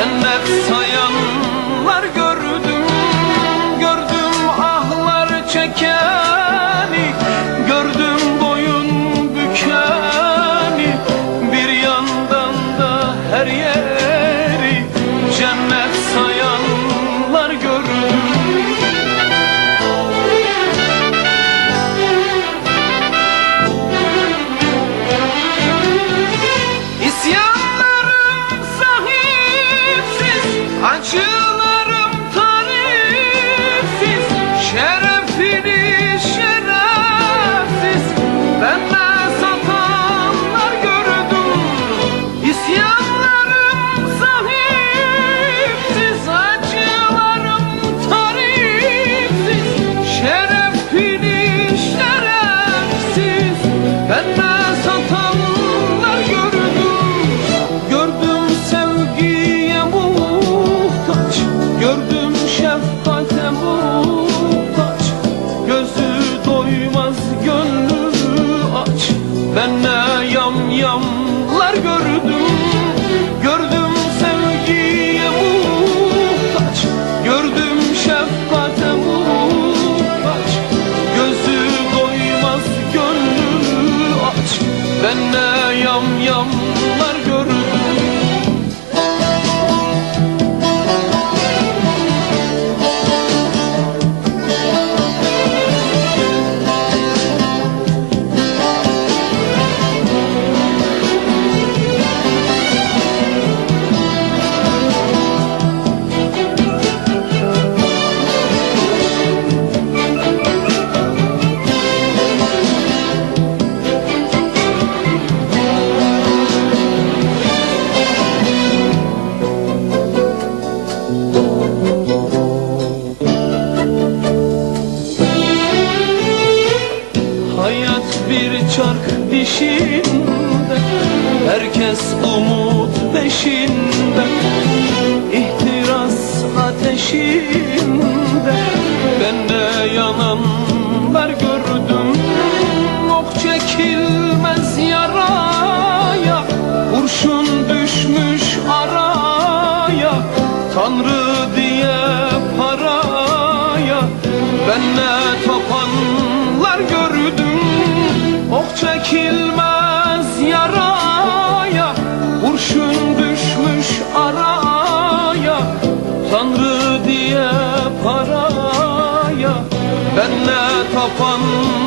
Cennet sayanlar gördüm Gördüm ahlar çekeni Gördüm boyun bükeni. Bir yandan da her yer gördüm Gördüm sevgiye muhtaç Gördüm şefkate muhtaç Gözü doymaz gönlü aç Ben ne yam yam dişinde Herkes umut peşinde. İhtiras ateşinde. Ben de yananlar gördüm. Ok çekilmez yaraya. Kurşun düşmüş araya. Tanrı çekilmez yaraya Kurşun düşmüş araya Tanrı diye paraya Ben ne tapanlar